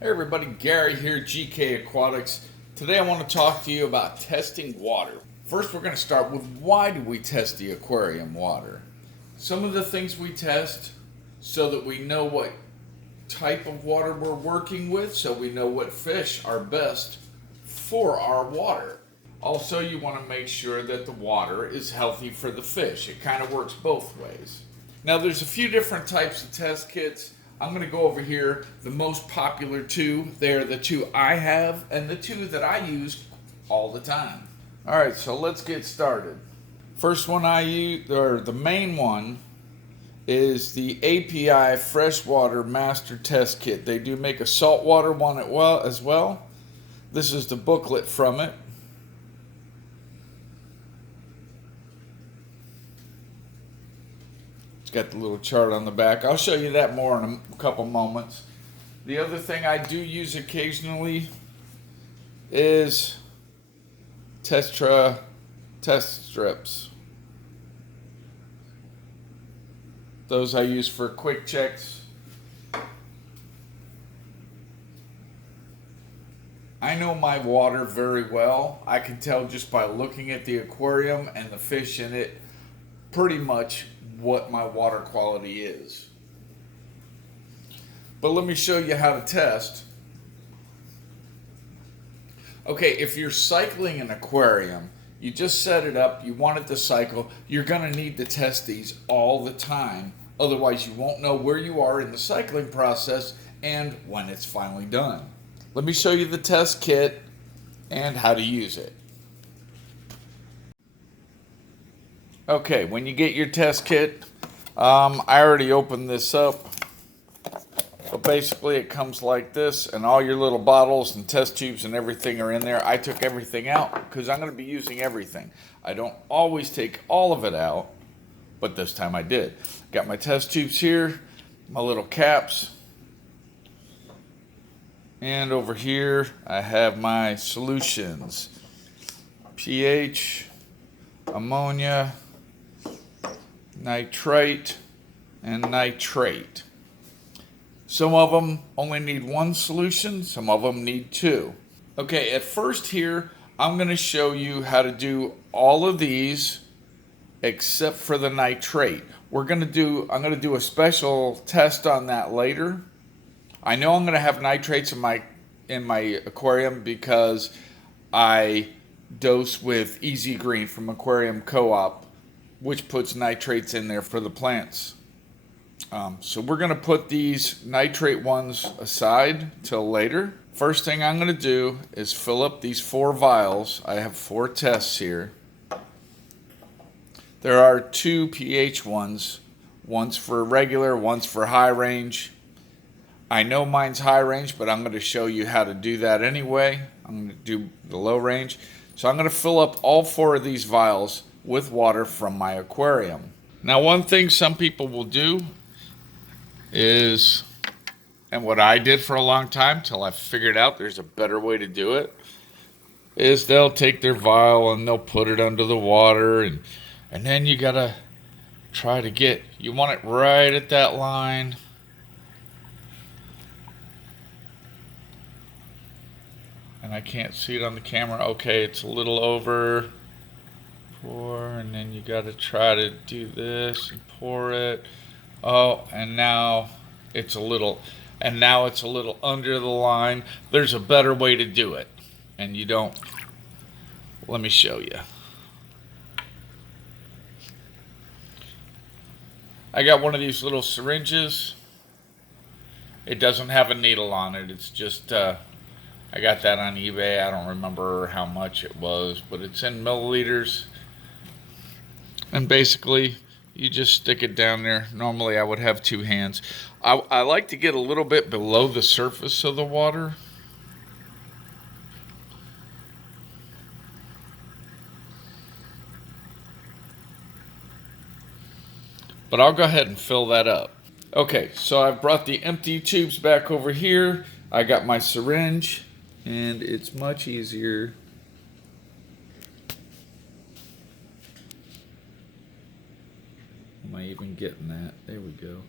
Hey everybody, Gary here, GK Aquatics. Today I want to talk to you about testing water. First, we're going to start with why do we test the aquarium water? Some of the things we test so that we know what type of water we're working with, so we know what fish are best for our water. Also, you want to make sure that the water is healthy for the fish. It kind of works both ways. Now, there's a few different types of test kits. I'm going to go over here the most popular two. They're the two I have and the two that I use all the time. All right, so let's get started. First one I use, or the main one, is the API Freshwater Master Test Kit. They do make a saltwater one as well. This is the booklet from it. It's got the little chart on the back. I'll show you that more in a couple moments. The other thing I do use occasionally is Tetra test strips. Those I use for quick checks. I know my water very well. I can tell just by looking at the aquarium and the fish in it pretty much what my water quality is. But let me show you how to test. Okay, if you're cycling an aquarium, you just set it up, you want it to cycle, you're going to need to test these all the time. Otherwise, you won't know where you are in the cycling process and when it's finally done. Let me show you the test kit and how to use it. Okay, when you get your test kit, I already opened this up. But basically it comes like this, and all your little bottles and test tubes and everything are in there. I took everything out because I'm going to be using everything. I don't always take all of it out, but this time I did. Got my test tubes here, my little caps. And over here I have my solutions. pH, ammonia, nitrite, and nitrate. Some of them only need one solution, some of them need two. Okay, at first here, I'm going to show you how to do all of these except for the nitrate. I'm going to do a special test on that later. I know I'm going to have nitrates in my aquarium because I dose with Easy Green from Aquarium Co-op, which puts nitrates in there for the plants. So we're going to put these nitrate ones aside till later. First thing I'm going to do is fill up these 4 vials. I have 4 tests here. There are 2 pH ones. One's for regular, one's for high range. I know mine's high range, but I'm going to show you how to do that anyway. I'm going to do the low range. So I'm going to fill up all 4 of these vials with water from my aquarium. Now, one thing some people will do is, and what I did for a long time till I figured out there's a better way to do it, is they'll take their vial and they'll put it under the water, and then you gotta try to get, you want it right at that line. And I can't see it on the camera. Okay, it's a little over. Pour, and then you gotta try to do this and pour it. Oh, and now it's a little under the line. There's a better way to do it, and you don't. Let me show you. I got one of these little syringes. It doesn't have a needle on it. It's just I got that on eBay. I don't remember how much it was, but it's in milliliters. And basically, you just stick it down there. Normally I would have 2 hands. I like to get a little bit below the surface of the water. But I'll go ahead and fill that up. Okay, so I've brought the empty tubes back over here. I got my syringe, and it's much easier. Am I even getting that? There we go.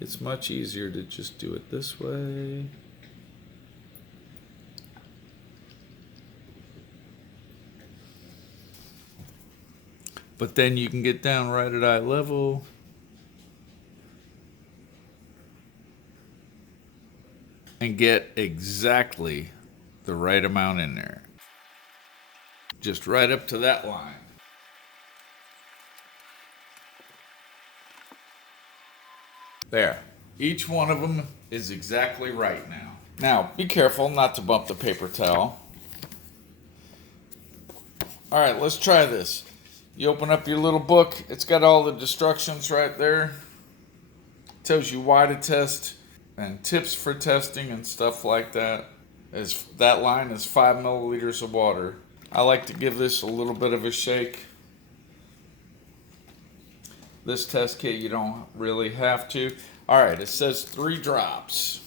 It's much easier to just do it this way. But then you can get down right at eye level. And get exactly the right amount in there. Just right up to that line. There. Each one of them is exactly right now. Now, be careful not to bump the paper towel. All right, let's try this. You open up your little book. It's got all the instructions right there. It tells you why to test and tips for testing and stuff like that. That line is 5 milliliters of water. I like to give this a little bit of a shake. This test kit, you don't really have to. All right, it says 3 drops.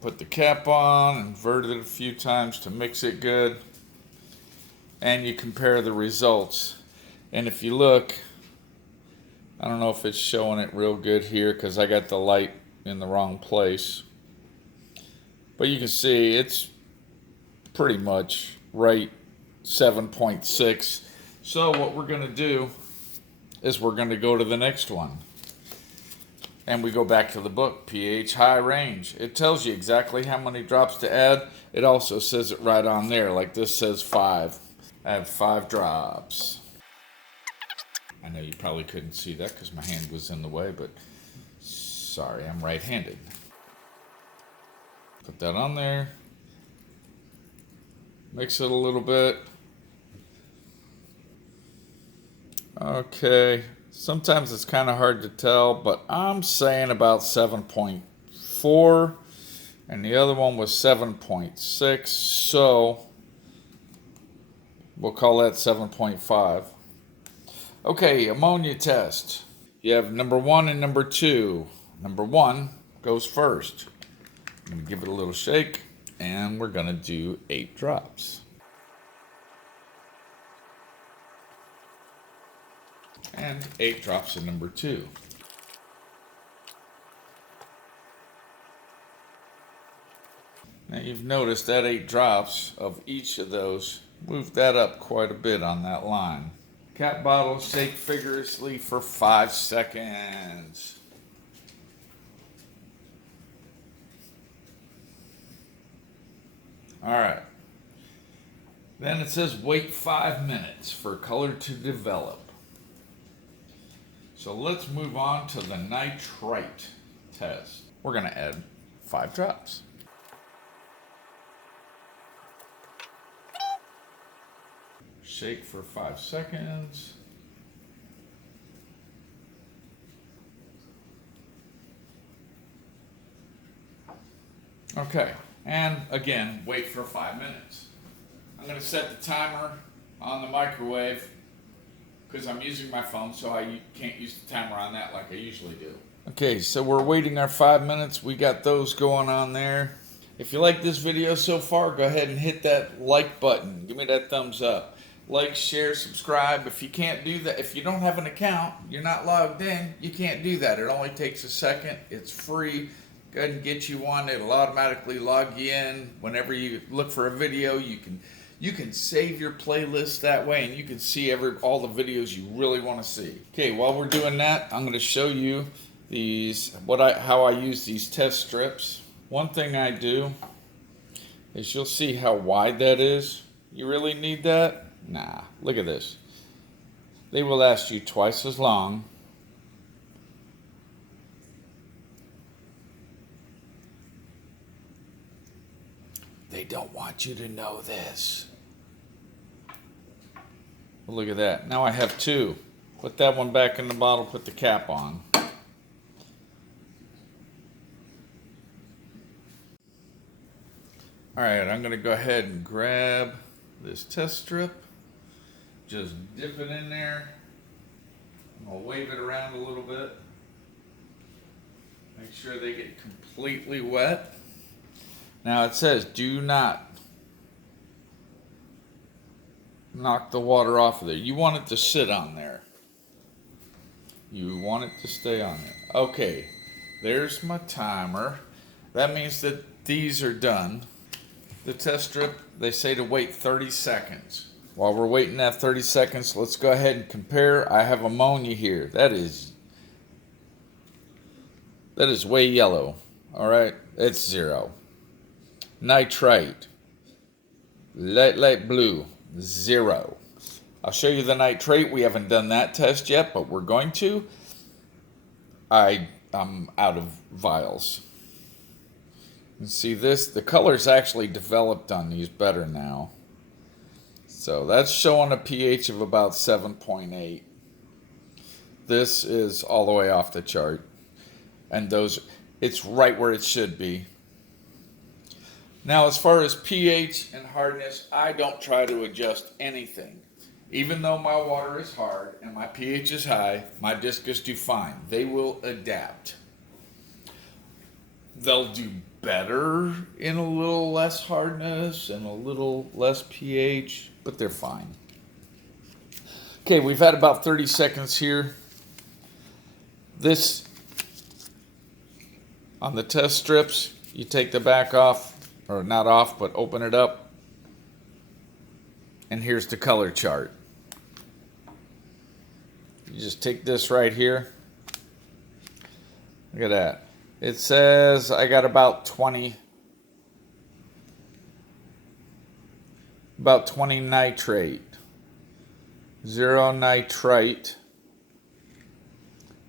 Put the cap on, invert it a few times to mix it good. And you compare the results. And if you look, I don't know if it's showing it real good here because I got the light in the wrong place. But you can see it's pretty much right 7.6. So what we're going to do is we're going to go to the next one. And we go back to the book, pH high range. It tells you exactly how many drops to add. It also says it right on there, like this says 5. Add 5 drops. I know you probably couldn't see that because my hand was in the way, but sorry, I'm right-handed. Put that on there. Mix it a little bit. Okay, sometimes it's kind of hard to tell, but I'm saying about 7.4, and the other one was 7.6, so we'll call that 7.5. Okay, ammonia test. You have number 1 and number 2. Number 1 goes first. I'm going to give it a little shake, and we're going to do 8 drops. And 8 drops in number 2. Now you've noticed that 8 drops of each of those moved that up quite a bit on that line. Cap bottle, shake vigorously for 5 seconds. All right. Then it says wait 5 minutes for color to develop. So let's move on to the nitrite test. We're going to add 5 drops. Shake for 5 seconds. Okay, and again, wait for 5 minutes. I'm going to set the timer on the microwave because I'm using my phone, so I can't use the timer on that like I usually do. Okay, so we're waiting our 5 minutes. We got those going on there. If you like this video so far, go ahead and hit that like button. Give me that thumbs up. Like, share, subscribe. If you can't do that, if you don't have an account, you're not logged in, you can't do that. It only takes a second. It's free. Go ahead and get you one. It'll automatically log you in. Whenever you look for a video, you can save your playlist that way, and you can see all the videos you really want to see. Okay, while we're doing that, I'm going to show you how I use these test strips. One thing I do is you'll see how wide that is. You really need that? Nah, look at this. They will last you twice as long. They don't want you to know this. Well, look at that. Now I have 2. Put that one back in the bottle, put the cap on. Alright, I'm going to go ahead and grab this test strip. Just dip it in there. I'll wave it around a little bit. Make sure they get completely wet. Now it says do not knock the water off of there. You want it to sit on there. You want it to stay on there. Okay, there's my timer. That means that these are done. The test strip, they say to wait 30 seconds. While we're waiting that 30 seconds, let's go ahead and compare. I have ammonia here. That is way yellow. All right, it's 0. Nitrite, light blue, 0. I'll show you the nitrate. We haven't done that test yet, but we're going to. I'm out of vials. You see this? The color's actually developed on these better now. So that's showing a pH of about 7.8. This is all the way off the chart. And it's right where it should be. Now, as far as pH and hardness, I don't try to adjust anything. Even though my water is hard and my pH is high, my discus do fine. They will adapt. They'll do better in a little less hardness and a little less pH, but they're fine. Okay, we've had about 30 seconds here. This, on the test strips, you take the back off, or not off, but open it up. And here's the color chart. You just take this right here. Look at that. It says I got about 20 nitrate, 0 nitrite.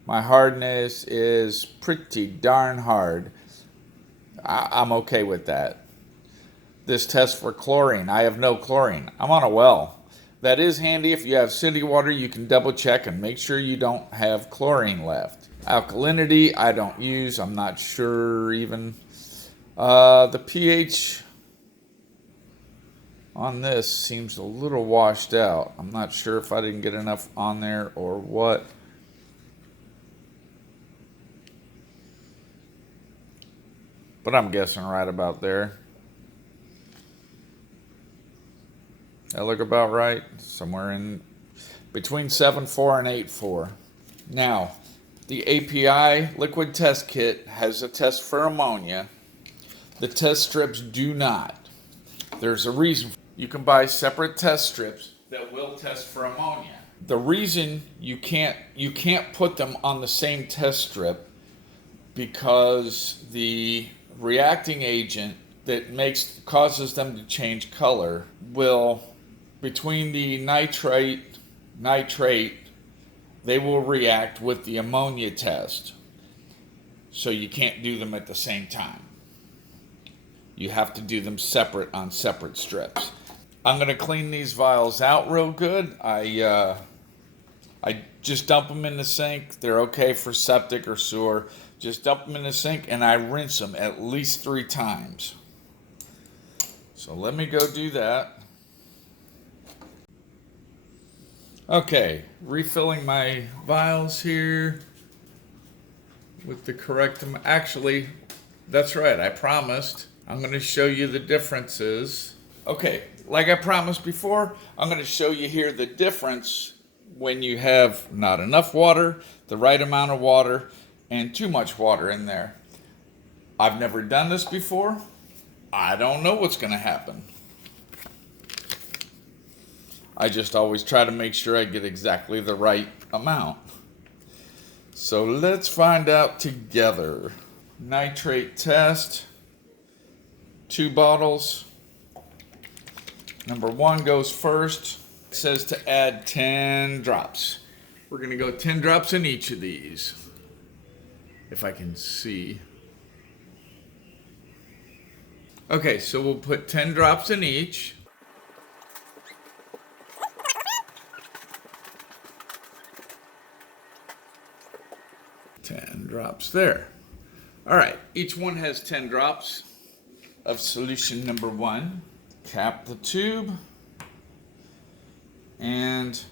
My hardness is pretty darn hard. I'm okay with that. This test for chlorine, I have no chlorine. I'm on a well. That is handy. If you have city water, you can double check and make sure you don't have chlorine left. Alkalinity, I don't use. I'm not sure even. The pH on this seems a little washed out. I'm not sure if I didn't get enough on there or what. But I'm guessing right about there. That look about right? Somewhere in between 7.4 and 8.4. Now, the API liquid test kit has a test for ammonia. The test strips do not. There's a reason. You can buy separate test strips that will test for ammonia. The reason you can't put them on the same test strip because the reacting agent that causes them to change color will, between the nitrate, they will react with the ammonia test. So you can't do them at the same time. You have to do them separate on separate strips. I'm going to clean these vials out real good. I just dump them in the sink. They're okay for septic or sewer. Just dump them in the sink and I rinse them at least 3 times. So let me go do that. Okay, refilling my vials here with the correct amount. Actually, that's right, I promised. I'm going to show you the differences. Okay, like I promised before, I'm going to show you here the difference when you have not enough water, the right amount of water, and too much water in there. I've never done this before. I don't know what's going to happen. I just always try to make sure I get exactly the right amount. So let's find out together. Nitrate test, 2 bottles. Number 1 goes first. It says to add 10 drops. We're going to go 10 drops in each of these. If I can see. Okay, so we'll put 10 drops in each. Drops there. All right, each one has 10 drops of solution number 1. Cap the tube and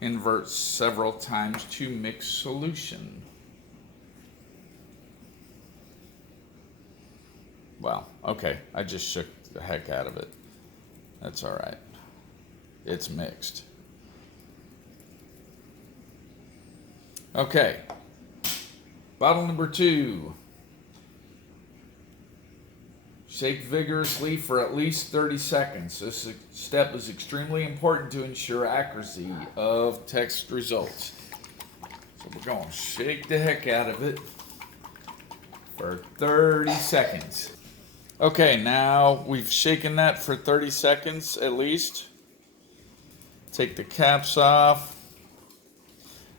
invert several times to mix solution. Well, okay, I just shook the heck out of it. That's all right. It's mixed. Okay, bottle number 2. Shake vigorously for at least 30 seconds. This step is extremely important to ensure accuracy of test results. So we're going to shake the heck out of it for 30 seconds. Okay, now we've shaken that for 30 seconds at least. Take the caps off.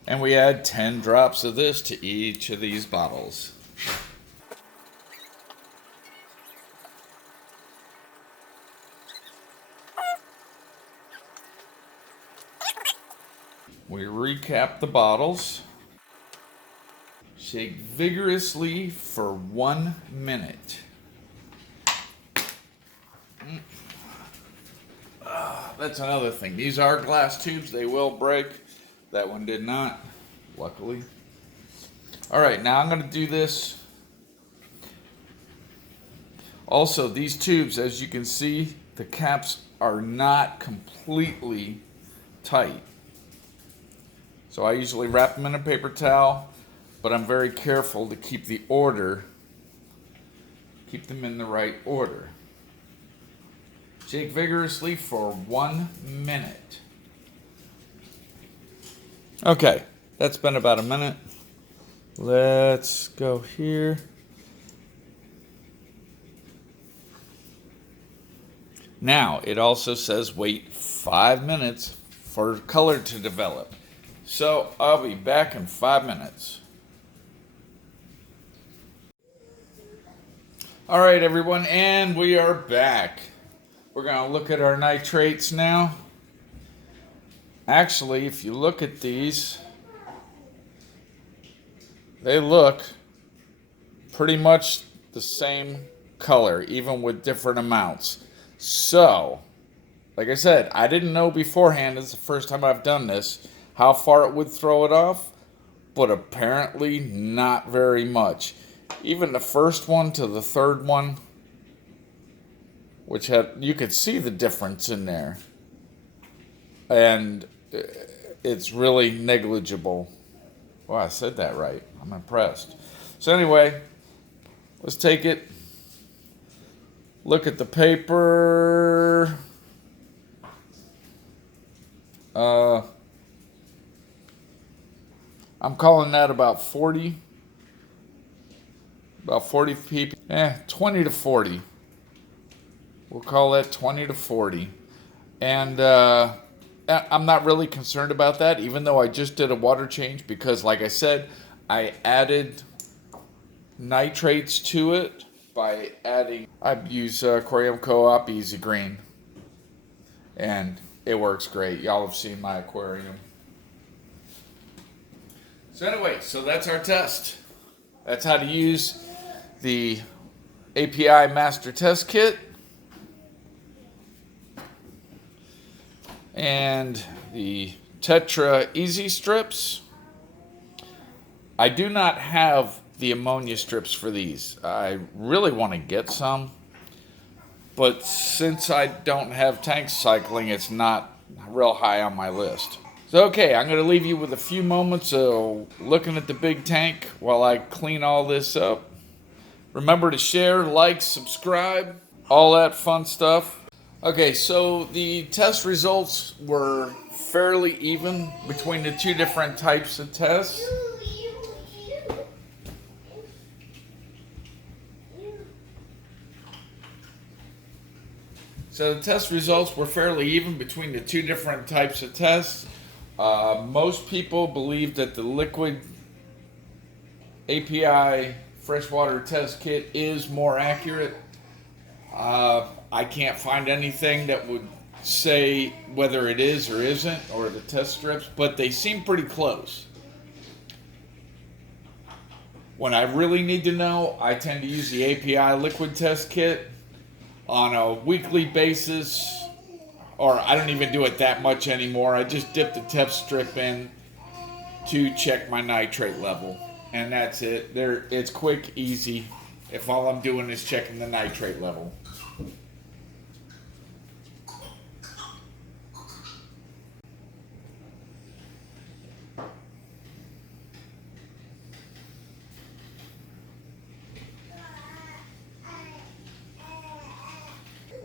And we add 10 drops of this to each of these bottles. We recap the bottles. Shake vigorously for 1 minute. That's another thing. These are glass tubes. They will break. That one did not, luckily. All right, now I'm going to do this. Also, these tubes, as you can see, the caps are not completely tight. So I usually wrap them in a paper towel, but I'm very careful to keep them in the right order. Shake vigorously for 1 minute. Okay, that's been about a minute. Let's go here. Now, it also says wait 5 minutes for color to develop. So, I'll be back in 5 minutes. All right, everyone, and we are back. We're going to look at our nitrates now. Actually, if you look at these, they look pretty much the same color, even with different amounts. So, like I said, I didn't know beforehand, it's the first time I've done this, how far it would throw it off, but apparently not very much. Even the first one to the third one, which had, you could see the difference in there. And it's really negligible. Well, I said that right. I'm impressed. So anyway, let's take it. Look at the paper. I'm calling that about 40. About 40 people. 20 to 40. We'll call that 20 to 40. And I'm not really concerned about that, even though I just did a water change, because like I said, I added nitrates to it by adding, I use Aquarium Co-op Easy Green, and it works great. Y'all have seen my aquarium. So anyway, so that's our test. That's how to use the API Master Test Kit and the Tetra Easy Strips. I do not have the ammonia strips for these. I really want to get some, but since I don't have tank cycling, it's not real high on my list. So okay, I'm going to leave you with a few moments of looking at the big tank while I clean all this up. Remember to share, like, subscribe, all that fun stuff. Okay, so the test results were fairly even between the two different types of tests. So the test results were fairly even between the two different types of tests. Most people believe that the liquid API freshwater test kit is more accurate. I can't find anything that would say whether it is or isn't, or the test strips, but they seem pretty close. When I really need to know, I tend to use the API liquid test kit on a weekly basis, or I don't even do it that much anymore. I just dip the test strip in to check my nitrate level, and that's it. It's quick, easy, if all I'm doing is checking the nitrate level.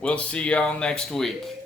We'll see y'all next week.